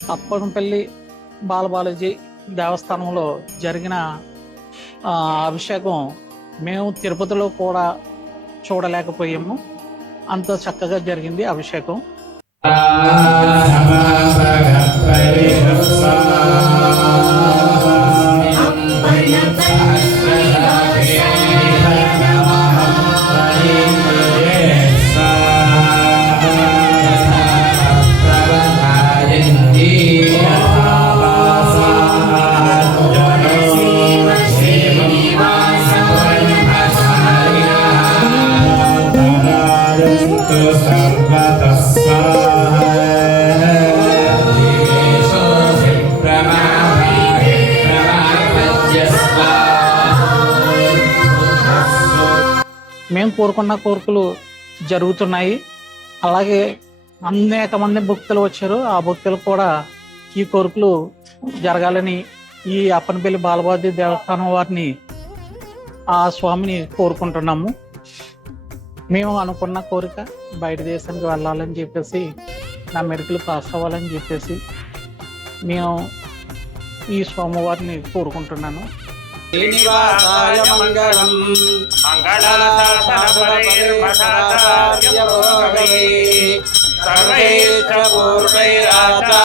అప్పనపల్లి బాలబాలాజీ దేవస్థానంలో జరిగిన అభిషేకం మేము తిరుపతిలో కూడా చూడలేకపోయాము. అంత చక్కగా జరిగింది అభిషేకం. మేము కోరుకున్న కోరికలు జరుగుతున్నాయి. అలాగే అనేక మంది భక్తులు వచ్చారు. ఆ భక్తులు కూడా ఈ కోరికలు జరగాలని ఈ అప్పనపల్లి బాలబాలాజీ దేవస్థానం వారిని ఆ స్వామిని కోరుకుంటున్నాము. మేము అనుకున్న కోరిక బయట దేశానికి వెళ్ళాలని చెప్పేసి, నా మెడికల్ పాస్ అవ్వాలని చెప్పేసి మేము ఈ స్వామివారిని కోరుకుంటున్నాను. శ్రీనివాసాయ మంగళం మంగళాశాసనపరైర్మఠాచార్యభోగైః సర్వైశ్చ పూర్వైరాచార్య